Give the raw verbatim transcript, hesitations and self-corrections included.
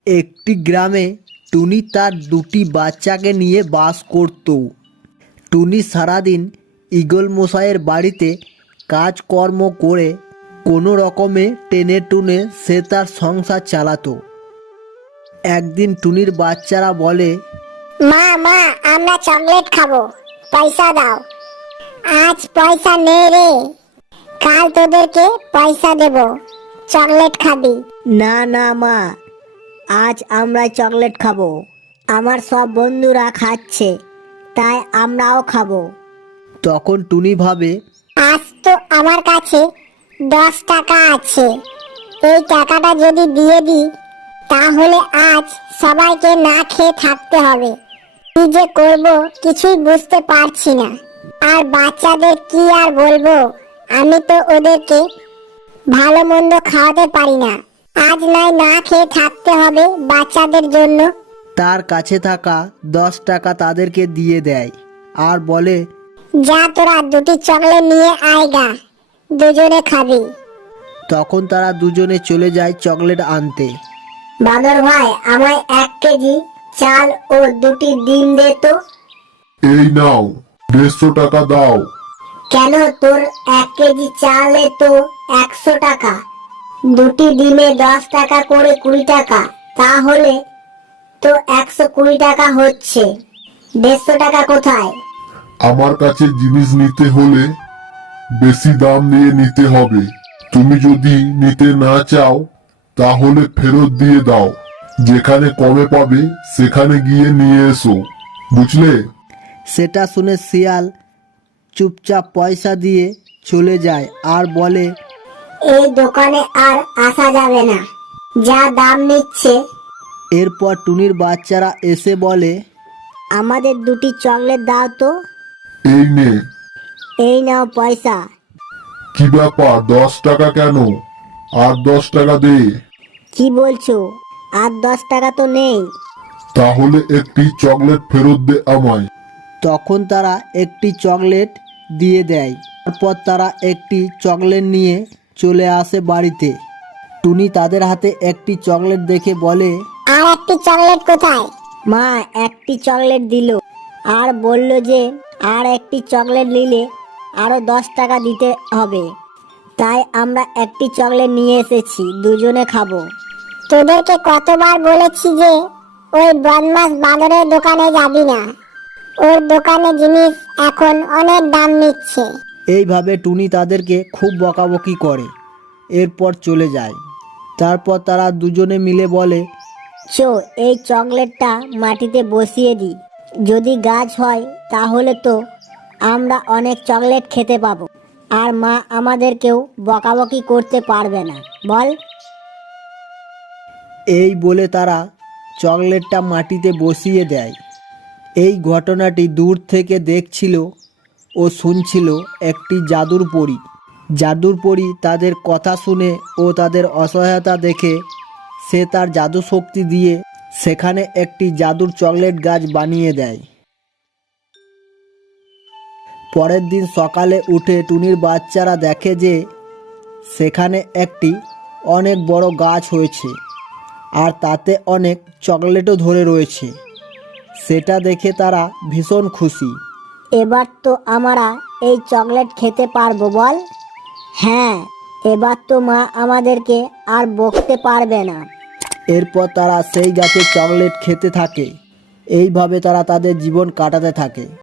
একটি গ্রামে টুনি তার দুটি বাচ্চাকে নিয়ে বাস করত। টুনি সারাদিন ঈগল মশাইয়ের বাড়িতে কাজকর্ম করে কোনো রকমে টেনে টুনে সে তার সংসার চালাতো। একদিন টুনির বাচ্চারা বলে, মা মা আমরা চকলেট খাবো, পয়সা দাও। আজ পয়সা নেই রে, কাল তোদেরকে পয়সা দেব, চকলেট খাবি। না না মা, আজ আমরা চকলেট খাবো। আমার সব বন্ধুরা খাচ্ছে, তাই আমরাও খাবো। তখন টুনি ভাবে, আজ তো আমার কাছে দশ টাকা আছে, এই টাকাটা যদি দিয়ে দিই তাহলে আজ সবাইকে না খেয়ে থাকতে হবে। কি যে করব কিছুই বুঝতে পারছি না। আর বাচ্চাদের কি আর বলবো, আমি তো ওদেরকে ভালো মন্দ খাওয়াতে পারি না। আজ নয় না খেয়ে থাকতে হবে বাচ্চাদের জন্য। তার কাছে থাকা দশ টাকা তাদেরকে দিয়ে দেয় আর বলে, যা তোরা দুটি চকলেট নিয়ে আয়গা, দুজনে খাবি। তখন তারা দুজনে চলে যায় চকলেট আনতে। বাদর ভাই, আমায় এক কেজি চাল ও দুটি ডিম দে তো। এই নাও, দেড়শো টাকা দাও। কেন, তোর এক কেজি চালে তো একশো টাকা, দুটি ডিমে দশ টাকা করে কুড়ি টাকা, তাহলে তো একশো কুড়ি টাকা হচ্ছে। দেড়শো টাকা কোথায়? আমার কাছে জিনিস নিতে হলে বেশি দাম দিয়ে নিতে হবে। তুমি যদি নিতে না চাও তাহলে ফেরত দিয়ে দাও। যেখানে কমে পাবে সেখানে গিয়ে নিয়ে এসো, বুঝলে? সেটা শুনে শিয়াল চুপচাপ পয়সা দিয়ে চলে যায় আর বলে, এই দোকানে আর আসা যাবে না, যা দাম নিচ্ছে। এরপর টুনির বাচ্চারা এসে বলে, আমাদের দুটি চকলেট দাও তো। এই নে। এই নাও পয়সা। কি ব্যাপার, দশ টাকা কেন? আর দশ টাকা দে। কি বলছো? আর দশ টাকা তো নেই। তাহলে একটি চকলেট ফেরত দে আমায়। তখন তারা একটি চকলেট দিয়ে দেয়। তারপর তারা একটি চকলেট নিয়ে চলে আসে বাড়িতে। টুনি তাদের হাতে একটি চকলেট দেখে বলে, আর একটি চকলেট কোথায়? মা একটি চকলেট দিল আর বলল যে আর একটি চকলেট নিলে আরো দশ টাকা দিতে হবে। তাই আমরা একটি চকলেট নিয়ে এসেছি, দুজনে খাবো। তোদেরকে কতবার বলেছি যে ওই বদমাস বাদরের দোকানে যাবি না, ওর দোকানে জিনিস এখন অনেক দাম নিচ্ছে। এইভাবে টুনি তাদেরকে খুব বকাবকি করে, এরপর চলে যায়। তারপর তারা দুজনে মিলে বলে, চো এই চকলেটটা মাটিতে বসিয়ে দিই, যদি গাছ হয় তাহলে তো আমরা অনেক চকলেট খেতে পাবো, আর মা আমাদেরকেও বকাবকি করতে পারবে না, বল। এই বলে তারা চকলেটটা মাটিতে বসিয়ে দেয়। এই ঘটনাটি দূর থেকে দেখছিল ও শুনছিল একটি জাদুর পরী। জাদুর পরী তাদের কথা শুনে ও তাদের অসহায়তা দেখে সে তার জাদু শক্তি দিয়ে সেখানে একটি জাদুর চকলেট গাছ বানিয়ে দেয়। পরের দিন সকালে উঠে টুনির বাচ্চারা দেখে যে সেখানে একটি অনেক বড় গাছ হয়েছে আর তাতে অনেক চকলেটও ধরে রয়েছে। সেটা দেখে তারা ভীষণ খুশি। এবার তো আমরা এই চকলেট খেতে পারবো, বল। হ্যাঁ, এবার তো মা আমাদেরকে আর বকতে পারবে না। এরপর তারা সেই গাছের চকলেট খেতে থাকে। এইভাবে তারা তাদের জীবন কাটাতে থাকে।